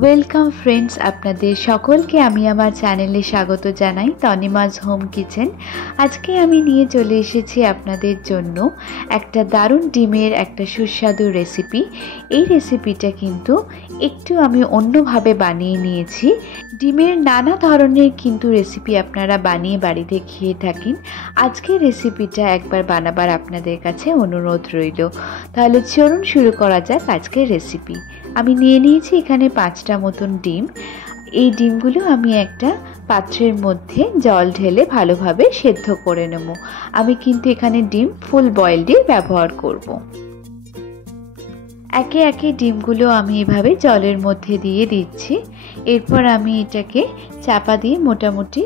Welcome friends, আপনাদের সকলকে আমি আমার চ্যানেলে স্বাগত জানাই তনিমাজ হোম কিচেন। আজকে আমি নিয়ে চলে এসেছি আপনাদের জন্য একটা দারুণ ডিমের একটা সুস্বাদু রেসিপি। এই রেসিপিটা কিন্তু একটু আমি অন্যভাবে বানিয়ে নিয়েছি। ডিমের নানা ধরনের কিন্তু রেসিপি আপনারা বানিয়ে বাড়িতে খেয়ে থাকেন। আজকের রেসিপিটা একবার বানাবার আপনাদের কাছে অনুরোধ রইল। তাহলে চলুন শুরু করা যাক আজকের রেসিপি। আমি নিয়ে নিয়েছি এখানে 5টা মতন ডিম। এই ডিমগুলো আমি একটা পাত্রের মধ্যে জল ঢেলে ভালোভাবে সেদ্ধ করে নেব। আমি কিন্তু এখানে ডিম ফুল বয়েলডই ব্যবহার করব। একে একে ডিমগুলো আমি এভাবে জলের মধ্যে দিয়ে দিচ্ছি। এরপর আমি এটাকে চাপা দিয়ে মোটামুটি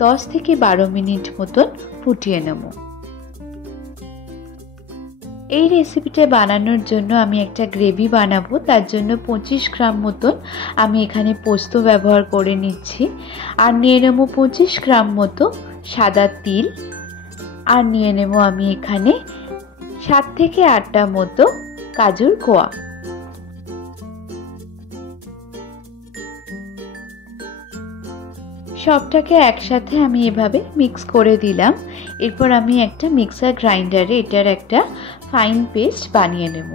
10 থেকে 12 মিনিট মতন ফুটিয়ে নেব। এই রেসিপিটা বানানোর জন্য আমি একটা গ্রেভি বানাবো। তার জন্য 25 গ্রাম মতন আমি এখানে পোস্ত ব্যবহার করে নিচ্ছি। আর নিয়ে নেব 25 গ্রাম মতো সাদা তিল। আর নিয়ে নেব আমি এখানে 7 থেকে 8টা মতো কাজুর কোয়া। সবটাকে একসাথে আমি এভাবে মিক্স করে দিলাম। এরপর আমি একটা মিক্সার গ্রাইন্ডারে এটার একটা ফাইন পেস্ট বানিয়ে নেব।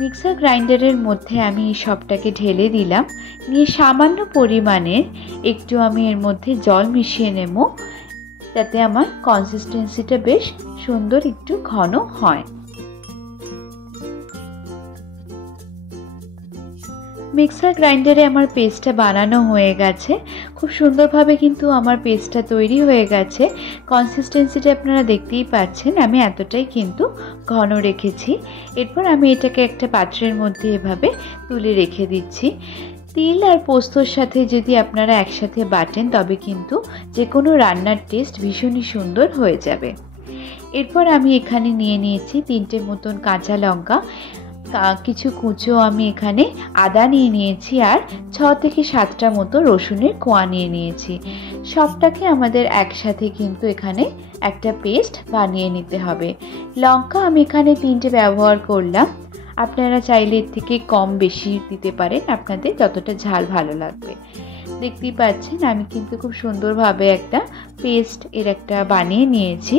মিক্সার গ্রাইন্ডারের মধ্যে আমি সবটাকে ঢেলে দিলাম। নিয়ে সামান্য পরিমাণে একটু আমি এর মধ্যে জল মিশিয়ে নেব, যাতে আমার কনসিস্টেন্সিটা বেশ সুন্দর একটু ঘন হয়। মিক্সার গ্রাইন্ডারে আমার পেস্টটা বানানো হয়ে গেছে। খুব সুন্দরভাবে কিন্তু আমার পেস্টটা তৈরি হয়ে গেছে। কনসিস্টেন্সিটা আপনারা দেখতেই পাচ্ছেন, আমি এতটাই কিন্তু ঘন রেখেছি। এরপর আমি এটাকে একটা পাত্রের মধ্যে এভাবে তুলে রেখে দিচ্ছি। তিল আর পোস্তর সাথে যদি আপনারা একসাথে বাটেন তবে কিন্তু যে কোনো রান্নার টেস্ট ভীষণই সুন্দর হয়ে যাবে। এরপর আমি এখানে নিয়ে নিয়েছি 3টে মতন কাঁচা লঙ্কা, কিছু কুচো আমি এখানে আদা নিয়ে নিয়েছি, আর 6 থেকে 7টা মতো রসুনের কোয়া নিয়ে নিয়েছি। সবটাকে আমাদের একসাথে কিন্তু এখানে একটা পেস্ট বানিয়ে নিতে হবে। লঙ্কা আমি এখানে 3টে ব্যবহার করলাম। আপনারা চাইলে এর থেকে কম বেশি দিতে পারেন, আপনাদের যতটা ঝাল ভালো লাগবে। দেখতেই পাচ্ছেন আমি কিন্তু খুব সুন্দরভাবে একটা পেস্ট এর একটা বানিয়ে নিয়েছি।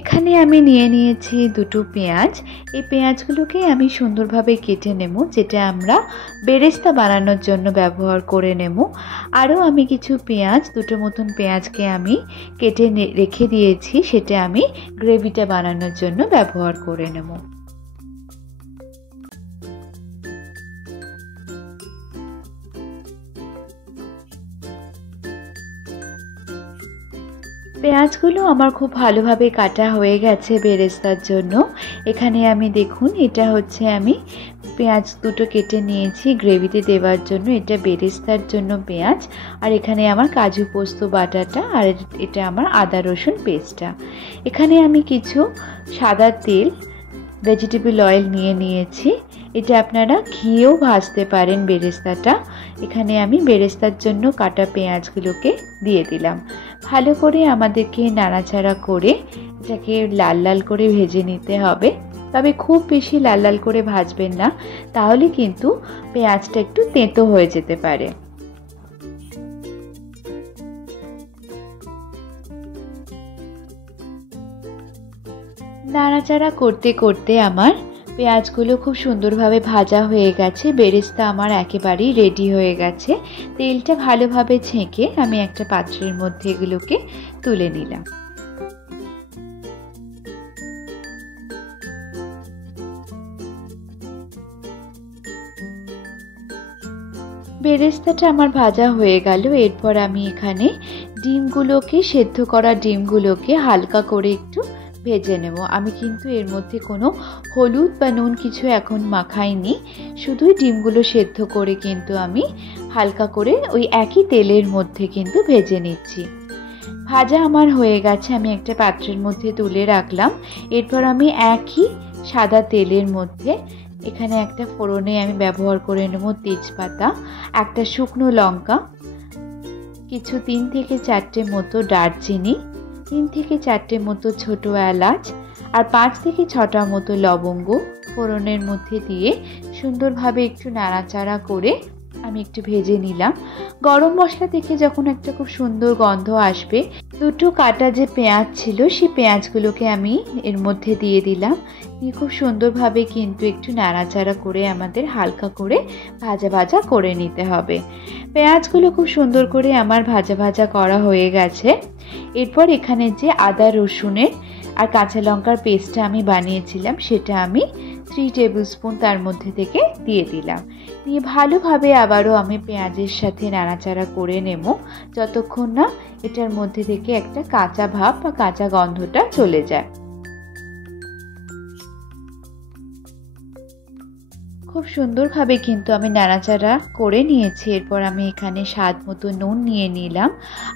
এখানে আমি নিয়ে নিয়েছি 2টো পেঁয়াজ। এই পেঁয়াজগুলোকে আমি সুন্দরভাবে কেটে নেব, যেটা আমরা বেরেস্তা বানানোর জন্য ব্যবহার করে নেব। আরও আমি কিছু পেঁয়াজ, 2টো মতন পেঁয়াজকে আমি কেটে রেখে দিয়েছি, সেটা আমি গ্রেভিটা বানানোর জন্য ব্যবহার করে নেব। পেঁয়াজগুলো আমার খুব ভালোভাবে কাটা হয়ে গেছে বেরেস্তার জন্য। এখানে আমি দেখুন, এটা হচ্ছে আমি পেঁয়াজ 2টো কেটে নিয়েছি গ্রেভিতে দেওয়ার জন্য। এটা বেরেস্তার জন্য পেঁয়াজ। আর এখানে আমার কাজু পোস্ত বাটাটা, আর এটা আমার আদা রসুন পেস্টটা। এখানে আমি কিছু সাদা তেল, ভেজিটেবল অয়েল নিয়ে নিয়েছি। এটা আপনারা ঘিয়েও ভাজতে পারেন বেরেস্তাটা। এখানে আমি বেরেস্তার জন্য কাটা পেঁয়াজগুলোকে দিয়ে দিলাম। ভালো করে আমাদেরকে নাড়াচাড়া করে এটাকে লাল লাল করে ভেজে নিতে হবে। তবে খুব বেশি লাল লাল করে ভাজবেন না, তাহলে কিন্তু পেঁয়াজটা একটু তেঁতো হয়ে যেতে পারে। নাড়াচাড়া করতে করতে আমার পেঁয়াজগুলো খুব সুন্দরভাবে ভাজা হয়ে গেছে। বেরেস্তা আমার একেবারেই রেডি হয়ে গেছে। তেলটা ভালোভাবে ছেঁকে আমি একটা পাত্রের মধ্যে এগুলোকে তুলে নিলাম। বেরেস্তাটা আমার ভাজা হয়ে গেল। এরপর আমি এখানে ডিমগুলোকে, সেদ্ধ করা ডিমগুলোকে হালকা করে একটু ভেজে নেব। আমি কিন্তু এর মধ্যে কোনো হলুদ বা নুন কিছু এখন মাখাইনি, শুধুই ডিমগুলো সেদ্ধ করে কিন্তু আমি হালকা করে ওই একই তেলের মধ্যে কিন্তু ভেজে নিচ্ছি। ভাজা আমার হয়ে গেছে, আমি একটা পাত্রের মধ্যে তুলে রাখলাম। এরপর আমি একই সাদা তেলের মধ্যে এখানে একটা ফোড়নে আমি ব্যবহার করে নেব তেজপাতা, একটা শুকনো লঙ্কা, কিছু 3 থেকে 4টে মতো দারচিনি, 3 থেকে 4টে মতো ছোট এলাচ আর 5 থেকে 6টা মতো লবঙ্গ ফোড়নের মধ্যে দিয়ে সুন্দরভাবে একটু নাড়াচাড়া করে আমি একটু ভেজে নিলাম। গরম মশলা থেকে যখন একটা খুব সুন্দর গন্ধ আসবে, দুটো কাটা যে পেঁয়াজ ছিল সেই পেঁয়াজগুলোকে আমি এর মধ্যে দিয়ে দিলাম। দিয়ে খুব সুন্দরভাবে কিন্তু একটু নাড়াচাড়া করে আমাদের হালকা করে ভাজা ভাজা করে নিতে হবে। পেঁয়াজগুলো খুব সুন্দর করে আমার ভাজা ভাজা করা হয়ে গেছে। এরপর এখানে যে আদা রসুনের আর কাঁচা লঙ্কার পেস্টটা আমি বানিয়েছিলাম সেটা আমি 3 টেবিল স্পুন তার মধ্যে থেকে দিয়ে দিলাম। দিয়ে ভালোভাবে আবারও আমি পেঁয়াজের সাথে নাড়াচাড়া করে নেব যতক্ষণ না এটার মধ্যে থেকে একটা কাঁচা ভাব বা কাঁচা গন্ধটা চলে যায়। খুব সুন্দরভাবে কিন্তু আমি নাড়াচাড়া করে নিয়েছি। এরপর আমি এখানে স্বাদ মতো নুন নিয়ে নিলাম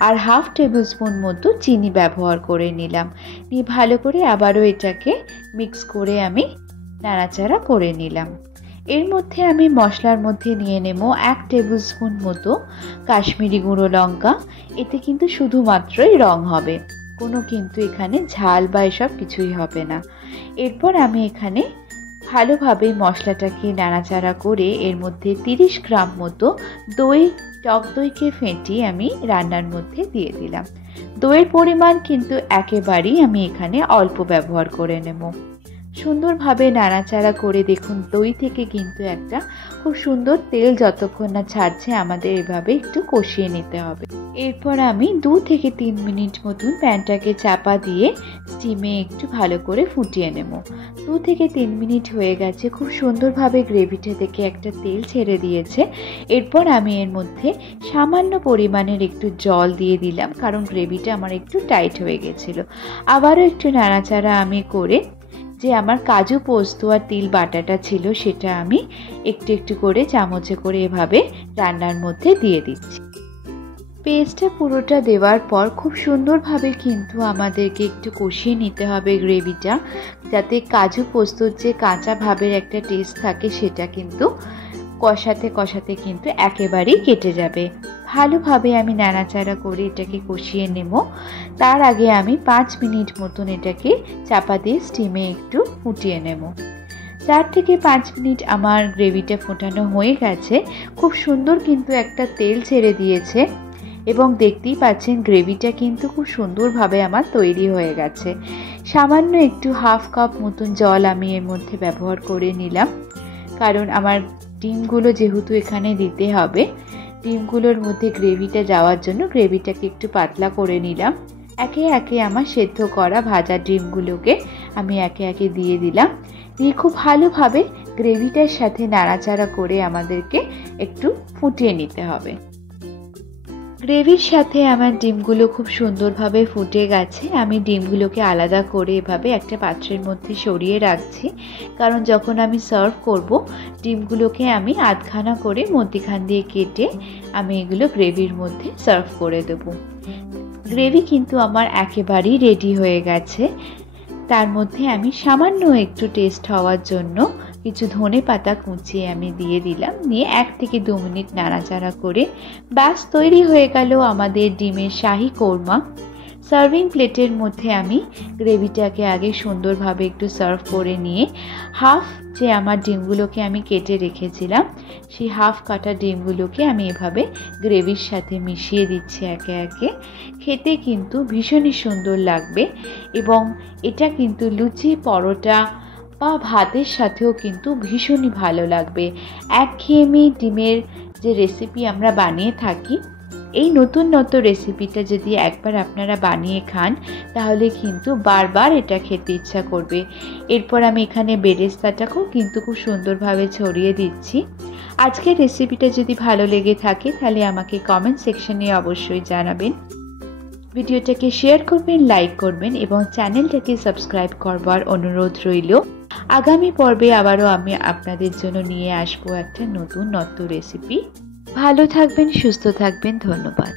আর 1/2 টেবিল স্পুন মতো চিনি ব্যবহার করে নিলাম। নিয়ে ভালো করে আবারও এটাকে মিক্স করে আমি নাড়াচাড়া করে নিলাম। এর মধ্যে আমি মশলার মধ্যে নিয়ে নেব 1 টেবিল স্পুন মতো কাশ্মীরি গুঁড়ো লঙ্কা। এতে কিন্তু শুধুমাত্রই রং হবে, কোনো কিন্তু এখানে ঝাল বা এসব কিছুই হবে না। এরপর আমি এখানে ভালোভাবে মশলাটাকে নাড়াচাড়া করে এর মধ্যে 30 গ্রাম মতো দই, টক দইকে ফেটিয়ে আমি রান্নার মধ্যে দিয়ে দিলাম। দইয়ের পরিমাণ কিন্তু একেবারেই আমি এখানে অল্প ব্যবহার করে নেব। সুন্দরভাবে নাড়াচাড়া করে দেখুন দই থেকে কিন্তু একটা খুব সুন্দর তেল যতক্ষণ না ছাড়ছে আমাদের এভাবে একটু কষিয়ে নিতে হবে। এরপর আমি 2 থেকে 3 মিনিট মতন প্যানটাকে চাপা দিয়ে স্টিমে একটু ভালো করে ফুটিয়ে নেব। 2 থেকে 3 মিনিট হয়ে গেছে, খুব সুন্দরভাবে গ্রেভিটা থেকে একটা তেল ছেড়ে দিয়েছে। এরপর আমি এর মধ্যে সামান্য পরিমাণের একটু জল দিয়ে দিলাম, কারণ গ্রেভিটা আমার একটু টাইট হয়ে গেছিলো। আবারও একটু নাড়াচাড়া আমি করে যে আমার কাজু পোস্ত আর তিল বাটাটা ছিল সেটা আমি একটু একটু করে চামচে করে এভাবে রান্নার মধ্যে দিয়ে দিচ্ছি। পেস্টটা পুরোটা দেওয়ার পর খুব সুন্দরভাবে কিন্তু আমাদেরকে একটু কষিয়ে নিতে হবে গ্রেভিটা, যাতে কাজু পোস্তর যে কাঁচা ভাবের একটা টেস্ট থাকে সেটা কিন্তু কষাতে কষাতে কিন্তু একেবারেই কেটে যাবে। ভালোভাবে আমি নাড়াচাড়া করে এটাকে কষিয়ে নেব। তার আগে আমি 5 মিনিট মতন এটাকে চাপা দিয়ে স্টিমে একটু ফুটিয়ে নেব। 4 থেকে 5 মিনিট আমার গ্রেভিটা ফোটানো হয়ে গেছে। খুব সুন্দর কিন্তু একটা তেল ছেড়ে দিয়েছে এবং দেখতেই পাচ্ছেন গ্রেভিটা কিন্তু খুব সুন্দরভাবে আমার তৈরি হয়ে গেছে। সামান্য একটু 1/2 কাপ মতন জল আমি এর মধ্যে ব্যবহার করে নিলাম, কারণ আমার ডিমগুলো যেহেতু এখানে দিতে হবে, ডিমগুলোর মধ্যে গ্রেভিটা যাওয়ার জন্য গ্রেভিটাকে একটু পাতলা করে নিলাম। একে একে আমার সেদ্ধ করা ভাজা ডিমগুলোকে আমি একে একে দিয়ে দিলাম। দিয়ে খুব ভালোভাবে গ্রেভিটার সাথে নাড়াচাড়া করে আমাদেরকে একটু ফুটিয়ে নিতে হবে। গ্রেভির সাথে আমার ডিমগুলো খুব সুন্দরভাবে ফুটে গেছে। আমি ডিমগুলোকে আলাদা করে এভাবে একটা পাত্রের মধ্যে সরিয়ে রাখছি, কারণ যখন আমি সার্ভ করব ডিমগুলোকে আমি আধখানা করে মধ্যিখান দিয়ে কেটে আমি এগুলো গ্রেভির মধ্যে সার্ভ করে দেব। গ্রেভি কিন্তু আমার একেবারেই রেডি হয়ে গেছে। তার মধ্যে আমি সামান্য একটু টেস্ট হওয়ার জন্য কিছু ধনে পাতা কুচিয়ে আমি দিয়ে দিলাম। নিয়ে 1 থেকে 2 মিনিট নাড়াচাড়া করে ব্যাস তৈরি হয়ে গেল আমাদের ডিমের শাহী কোরমা। সার্ভিং প্লেটের মধ্যে আমি গ্রেভিটাকে আগে সুন্দরভাবে একটু সার্ভ করে নিয়ে যে আমার ডিমগুলোকে আমি কেটে রেখেছিলাম সেই 1/2 কাটা ডিমগুলোকে আমি এভাবে গ্রেভির সাথে মিশিয়ে দিচ্ছি একে একে। খেতে কিন্তু ভীষণই সুন্দর লাগবে এবং এটা কিন্তু লুচি, পরোটা বা ভাতের সাথেও কিন্তু ভীষণই ভালো লাগবে। একঘেয়েমি ডিমের যে রেসিপি আমরা বানিয়ে থাকি, এই নতুন রেসিপিটা যদি একবার আপনারা বানিয়ে খান তাহলে কিন্তু বারবার এটা খেতে ইচ্ছা করবে। এরপর আমি এখানে বেরেস্তাটাকেও কিন্তু খুব সুন্দরভাবে ছড়িয়ে দিচ্ছি। আজকের রেসিপিটা যদি ভালো লেগে থাকে তাহলে আমাকে কমেন্ট সেকশনে অবশ্যই জানাবেন। ভিডিওটাকে শেয়ার করবেন, লাইক করবেন এবং চ্যানেলটাকে সাবস্ক্রাইব করবার অনুরোধ রইল। আগামী পর্বে আবারও আমি আপনাদের জন্য নিয়ে আসবো একটা নতুন রেসিপি। ভালো থাকবেন, সুস্থ থাকবেন, ধন্যবাদ।